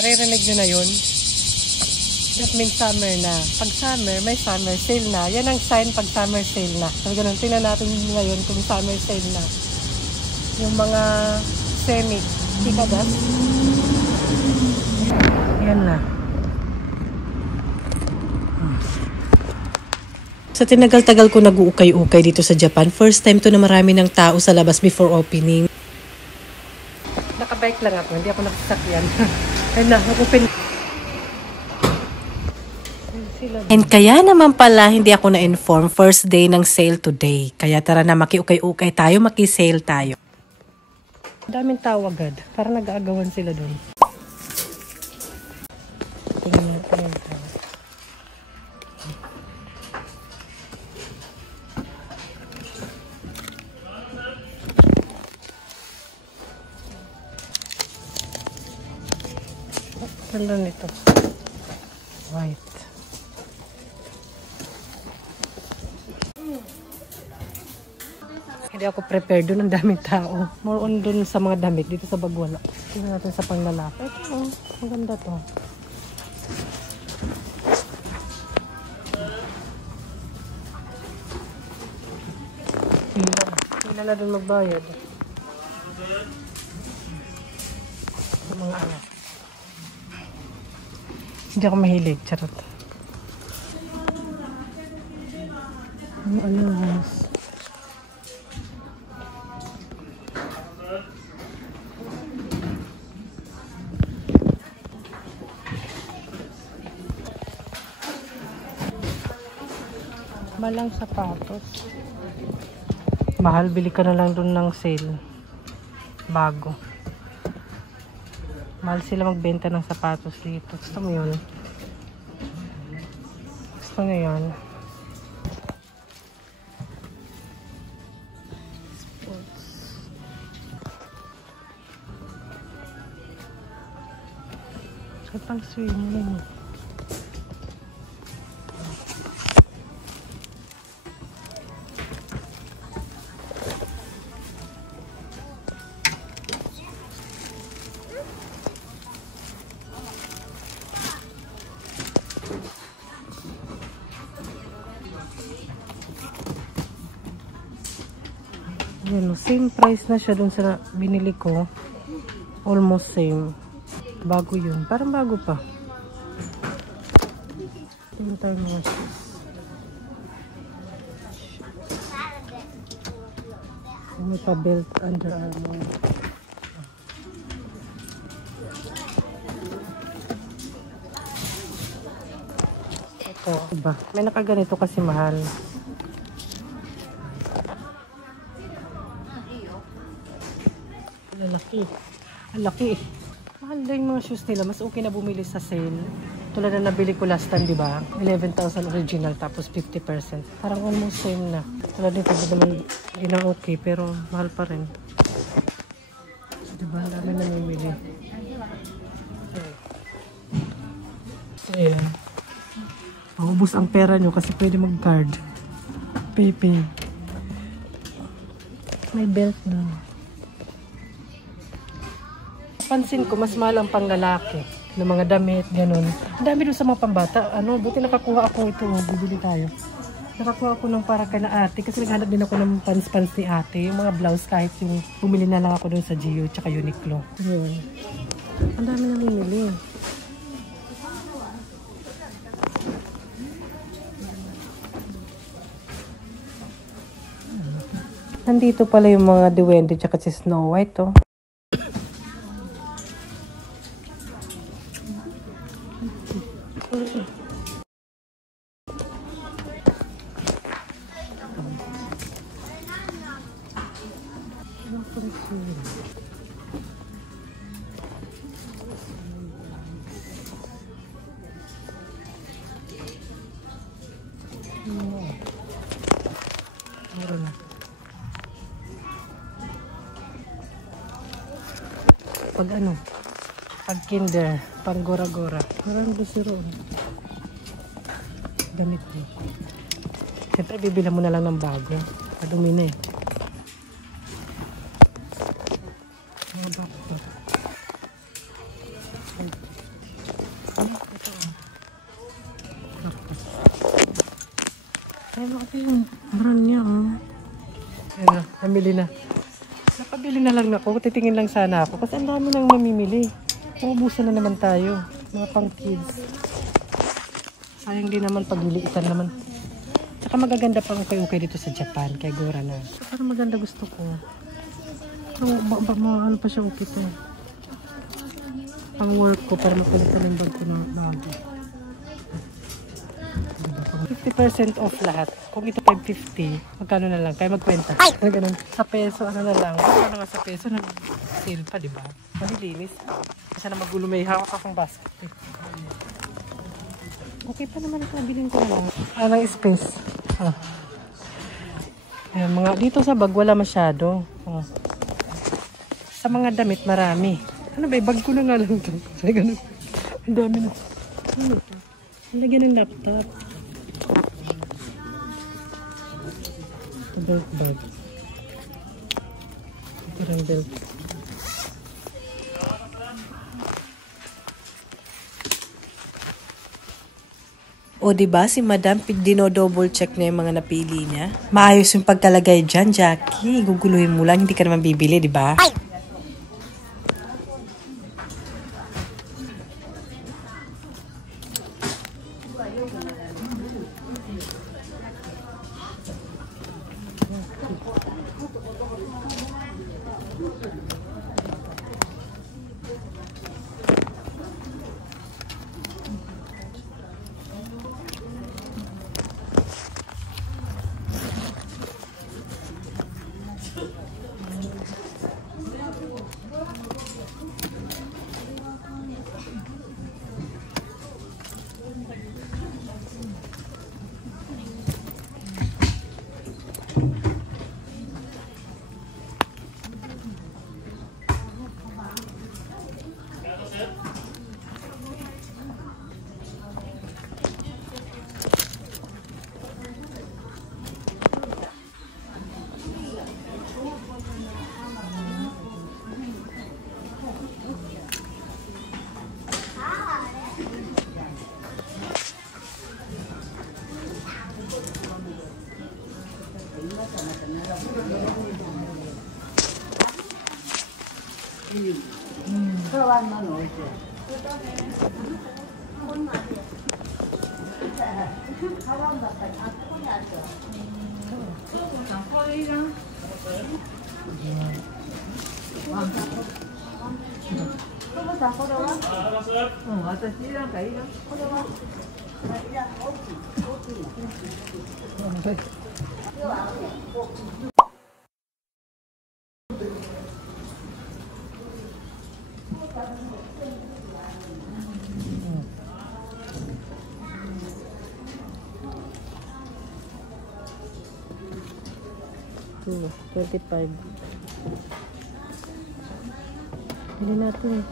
Naririnig nyo na yun? That means summer na. Pag summer, may summer sale na. Yan ang sign pag summer sale na. So, ganun, tingnan natin ngayon kung summer sale na. Yung mga semi, ikadas. Yan na. Sa tinagal-tagal ko nag-uukay-ukay dito sa Japan, first time to na marami ng tao sa labas before opening. Nakabike lang ako, hindi ako nakasakyan. Ayun na, mag-open. And kaya naman pala hindi ako na-inform first day ng sale today. Kaya tara na makiukay-ukay tayo, makisale tayo. Daming tao agad. Parang nag-aagawan sila dun. Tingnan natin yung tao. Ganda nito. White. Hindi ako prepared doon, ang daming tao. More on doon sa mga damit, dito sa bag wala. Tingnan natin sa panglalaki. Ito, maganda to. Hila na doon magbayad. Mga anak. Hindi ako mahilig, charot. Ano, malang sapatos. Mahal, bili ka na lang dun ng sale. Bago. Mahal sila magbenta ng sapatos dito. Gusto mo yun? Gusto mo yun? Sports. So, pang swimming. Yan, same price na siya dun sa binili ko. Almost same. Bago yun. Parang bago pa. Tingnan tayo mga shoes. May pa belt under armor. Ito. Diba? May nakaganito kasi mahal. Laki. Ang laki. Mahal na yung mga shoes nila. Mas okay na bumili sa sale. Tulad na nabili ko last time, di ba? 11,000 original tapos 50%. Parang almost same na. Tulad nito, di naman yun ang okay pero mahal pa rin. So, di ba? Dami na namimili. So, ayan. Maubos ang pera nyo kasi pwede mag-card. Pay. May belt na. Pansin ko, mas mahal ang panglalaki ng mga damit, ganun. Ang dami doon sa mga pambata. Ano, buti nakakuha ako ito. Bibili tayo. Nakakuha ako ng para kay na ate. Kasi naghanap din ako ng pants ni ate. Yung mga blouse kahit yung bumili na lang ako doon sa Gio tsaka Uniqlo. Yun. Ang dami na namimili. Nandito pala yung mga duwende tsaka si Snow White, oh. Pag ano, pag kinder, pang gora-gora. Marami gusto roon. Damit mo. Siyempre, bibila mo na lang ng bago. Padumi na eh. Mga backpack. Ayun, brand niya, oh. Ayun na, namili na. Napabili na lang ako. Titingin lang sana ako. Kasi ang dami nang mamimili. Uubusan na naman tayo. Mga pang kids. Sayang din naman pagliliitan naman. Tsaka magaganda pang ukay-ukay dito sa Japan. Kaya gura na. Parang maganda gusto ko. So, ano pa siya ukay to. Pang work ko para mapalitan ng bag ko na bago. 50% off lahat. Kung ito 550, magkano na lang? Kaya magkwenta. Ganun. Sa peso, ano na lang. Ano nga sa peso, nag-sale pa, diba? Malilinis. Kasi na magulo, may hawak akong basket. Okay pa naman ito. Nabiling ko na lang. Anong space. Ayan, mga, dito sa bag, wala masyado. Sa mga damit, marami. Ano ba? Bag ko na nga lang ito. Kasi ganun. Ang dami na. Ano ito? Lagyan ng laptop. Belt bag. Ito rin belt. O diba si Madam dino-double check na yung mga napili niya? Maayos yung pagkalagay dyan, Jackie. Guguluhin mo lang, hindi ka naman bibili, diba? Ito, 25. Hindi natin.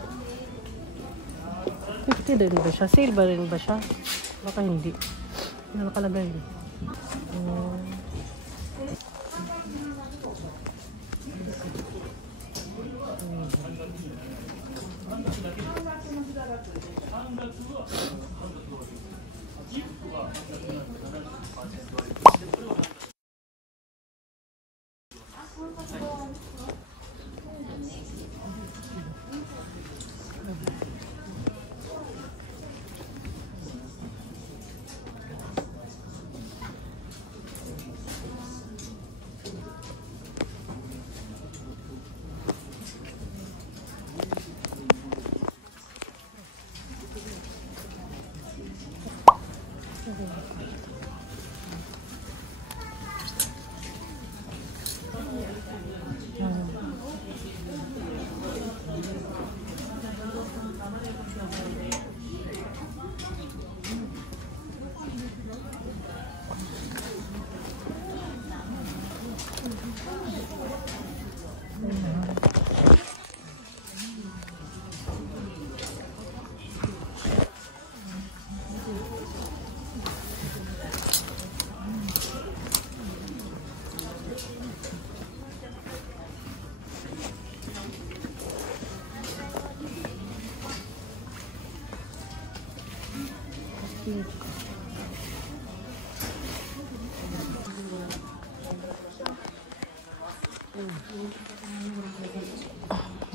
50 din ba siya? Sale ba rin ba siya? Baka hindi. Ano nakalagay?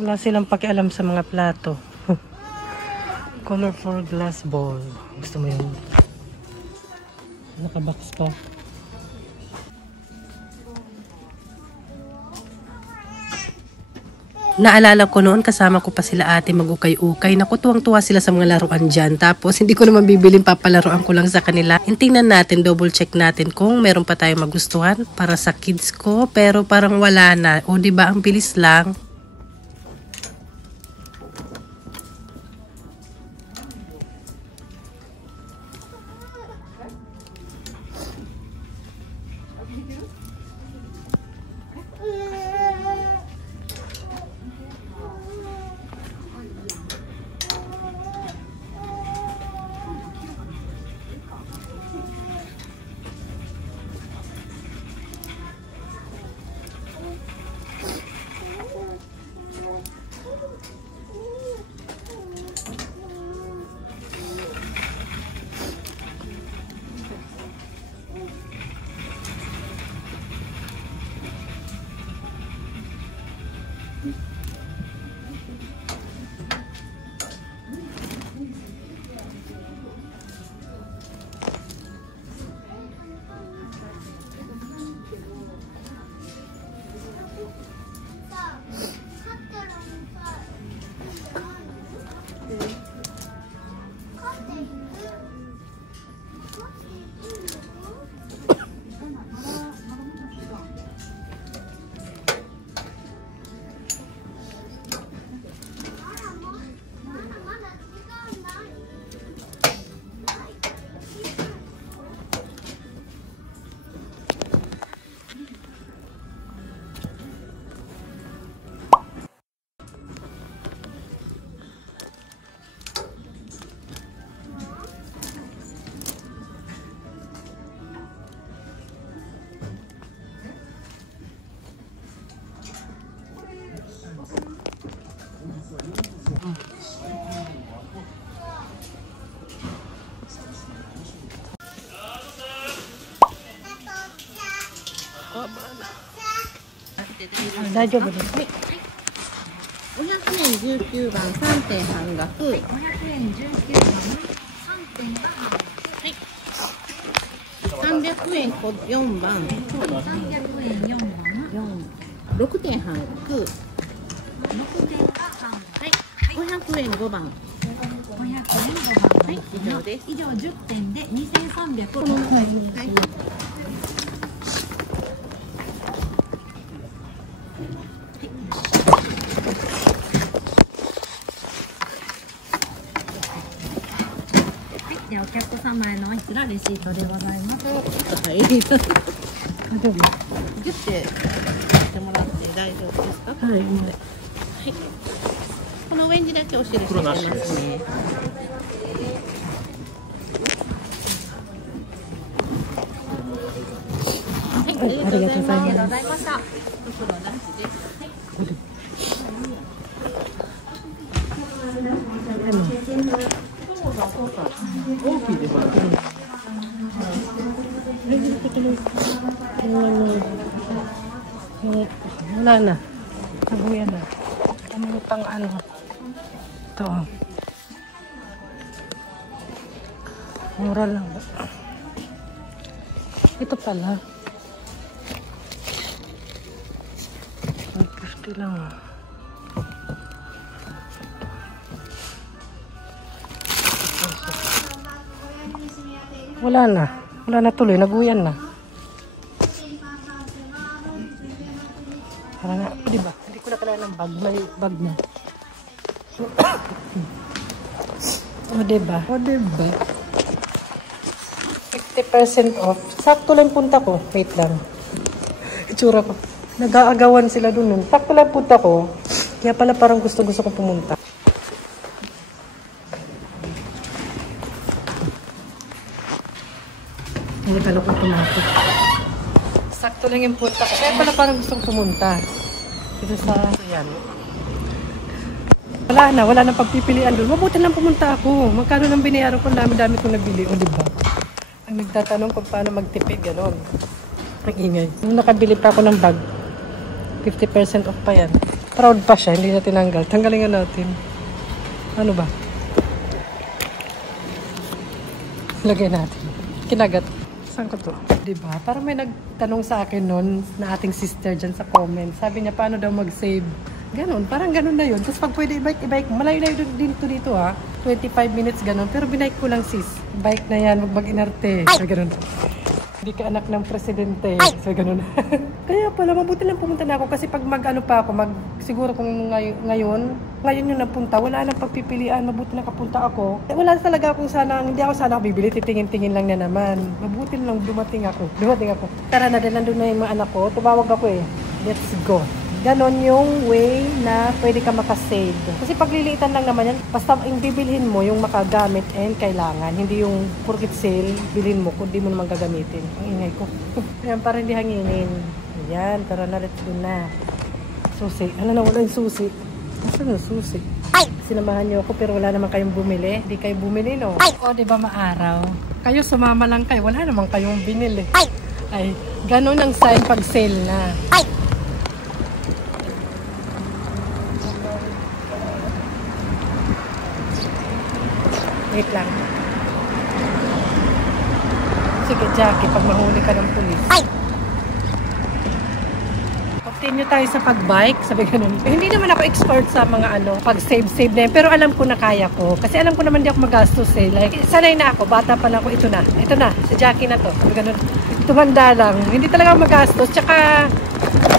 Wala silang pakialam sa mga plato. Colorful glass bowl. Gusto mo yun? Nakabox pa. Naalala ko noon, kasama ko pa sila ate mag-ukay-ukay. Naku, tuwang-tuwa sila sa mga laruan dyan. Tapos, hindi ko naman bibiling, papalaruan ko lang sa kanila. Tingnan natin, double check natin kung meron pa tayong magustuhan para sa kids ko. Pero parang wala na. O, diba, ang bilis lang. Daijoubu desu. 500円19番3点半額。500円19番3点が半額。はい。300円4番。300円4番。6点半額。6点が半額。はい。500円5番。500円5番。はい。以上です。以上10点で2300円。はい。ではお客様へのおいくらレシートでございます。はい。ギュッてやってもらって大丈夫ですか。はい。はい。このオレンジだけお印してますね。はい。ありがとうございました。袋なしです。はい。大きいですね。Wala na. Nabuyan na. Ano pang ano? Ito. Mura lang. Ito pala. 150 lang. Wala na. Wala na tuloy. Naguyan na. Para na. Diba? Hindi ko na kailangan ng bag. May bag na. O diba? O diba? 50% off. Sakto lang punta ko. Wait lang. Itsura ko. Nag-aagawan sila dun nun. Sakto lang punta ko. Kaya pala parang gusto-gusto ko pumunta. Nagkalok na pumunta. Sakto lang yung punta ko. Kaya pala parang gusto kong pumunta. Dito sa yan. Wala na pagpipilian doon. Mabuti lang pumunta ako. Magkano nang binayaran ko, dami-dami kong nabili. O diba? Ang nagtatanong kung paano magtipid, gano'n. Ang ingay. Nung nakabili pa ako ng bag, 50% off pa yan. Proud pa siya, hindi na tinanggal. Tanggalin nga natin. Ano ba? Lagay natin. Kinagat. Saan ko to? Diba? Parang may nagtanong sa akin nun na ating sister dyan sa comment. Sabi niya, paano daw mag-save? Ganon, parang ganon na yun. Tapos pag pwede i-bike, malayo-layo dito ha. 25 minutes ganon. Pero binike ko lang sis. Bike na yan, mag-inarte. So ganon. Hindi ka anak ng presidente. So ganon. Kaya pala, mabuti lang pumunta na ako. Kasi pag mag-ano pa ako, siguro kung ngayon yung napunta, wala nang pagpipilian. Mabuti na kapunta ako. Wala talaga akong hindi ako sana bibili. Titingin-tingin lang na naman. Mabuti lang dumating ako. Tara na, dahil nandun na yung mga anak ko. Tumawag ako eh. Let's go. Ganon yung way na pwede ka makasave. Kasi pagliliitan lang naman yan, basta yung bibilhin mo yung makagamit and kailangan. Hindi yung porkit sale, bilhin mo kung di mo naman gagamitin. Ang ingay ko. Ayan, para hindi hanginin. Ayan, tara na, let's go na. Susi. Ano na, wala yung susi. Asan yung susi? Sinamahan niyo ako pero wala naman kayong bumili. Di kayo bumili, no? O, di ba maaraw? Kayo, sumama lang kayo. Wala naman kayong binili. Ay, ganon ang sign pag sale na. Wait lang. Sige, Jackie, pag mahuli ka ng pulis. Continue tayo sa pag-bike, sabi ganun. Hindi naman ako expert sa mga pag-save na yun. Pero alam ko na kaya ko. Kasi alam ko naman di ako magastos eh. Like, sanay na ako, bata pa lang ako, ito na, si Jackie na to. Sabi ganun, tumanda lang. Hindi talaga magastos. Tsaka,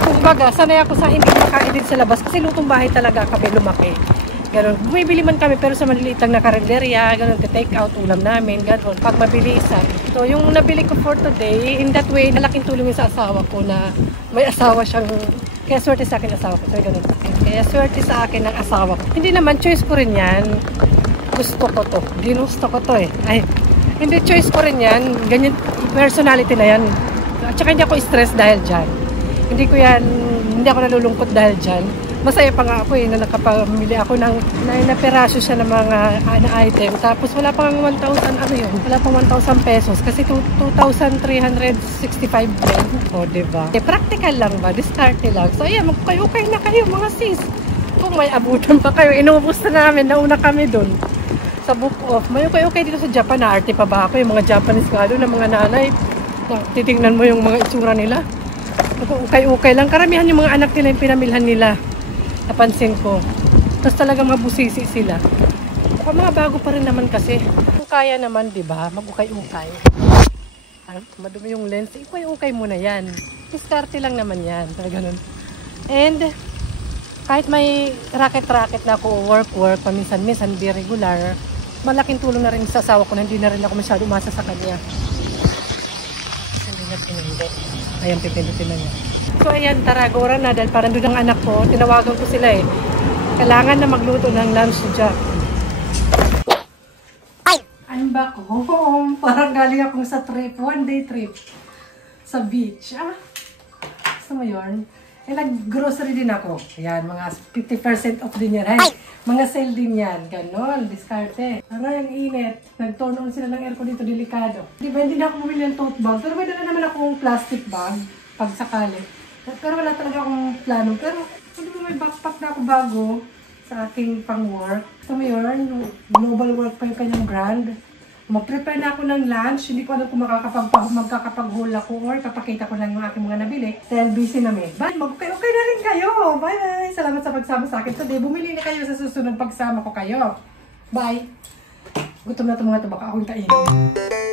kumbaga, sanay ako sa hindi makain din sa labas. Kasi lutong bahay talaga kami lumaki. Ganun. Bumibili man kami pero sa maliliit lang na karinderya, ganun, take out ulam namin, ganun. Pag mabilisan. So, yung nabili ko for today, in that way, malaking tulong yun sa asawa ko na may asawa siyang, kaya swerte sa akin asawa ko. So, ganun. Kaya swerte sa akin ng asawa ko. Hindi naman, choice ko rin yan. Gusto ko to. Ginusto ko to eh. Ay, hindi, choice ko rin yan. Ganyan, personality na yan. At saka hindi ako stress dahil dyan. Hindi ako nalulungkot dahil dyan. Masaya pa nga ako na nakapamili ako ng naperaso siya ng mga item. Tapos wala pang 1,000, wala pang 1,000 pesos. Kasi 2,365 din. O, diba? Practical lang ba? Diskarte lang. So, ayan, magkukay-ukay na kayo mga sis. Kung may abutan pa kayo, inubos na namin. Nauna kami dun. Sa book off. May ukay-ukay dito sa Japan. Naarte pa ba ako? Yung mga Japanese nga doon, ng mga nanay. Titingnan mo yung mga itsura nila. Ukay-ukay lang. Karamihan yung mga anak nila yung pinamilhan nila. Napansin ko. Tapos talagang mabusisi sila. Baka mga bago pa rin naman kasi. Kung kaya naman, di ba? Mag-ukay-ukay. Madumi yung lens. Ukay-ukay mo na yan. Diskarte lang naman yan. Ganun. And, kahit may racket-racket na ako, work, paminsan-minsan, di regular, malaking tulong na rin sa asawa ko na hindi na rin ako masyado umasa sa kanya. Hindi na pinindot. Ayan, pipindutin na niya. So ayan, tara, gora na dahil parang doon ang anak ko. Tinawagan ko sila eh. Kailangan na magluto ng lunch dyan. I'm back home. Parang galing akong sa trip. One day trip. Sa beach. Gusto mo yun? Eh, nag-grocery din ako. Ayan, mga 50% off din yan. Ay, mga sale din yan. Ganon, diskarte. Aray, ang init. Nag-turn on sila ng aircon dito, delikado. Di ba, hindi na ako bumili ng tote bag. Pero may dala naman akong plastic bag. Pag sakali. Pero wala talaga akong plano. Pero hindi mo may backpack na ako bago sa aking pang-work. So ngayon, global work pa yung kanyang brand. Mag-prepare na ako ng lunch. Hindi ko alam kung magkakapag-haul ako or papakita ko lang yung aking mga nabili. Dahil busy namin. Bye! Mag-okay na rin kayo! Bye! Salamat sa pagsama sa akin today. Bumili na kayo sa susunod pagsama ko kayo. Bye! Gutom na ito mga ito. Baka akong kainin.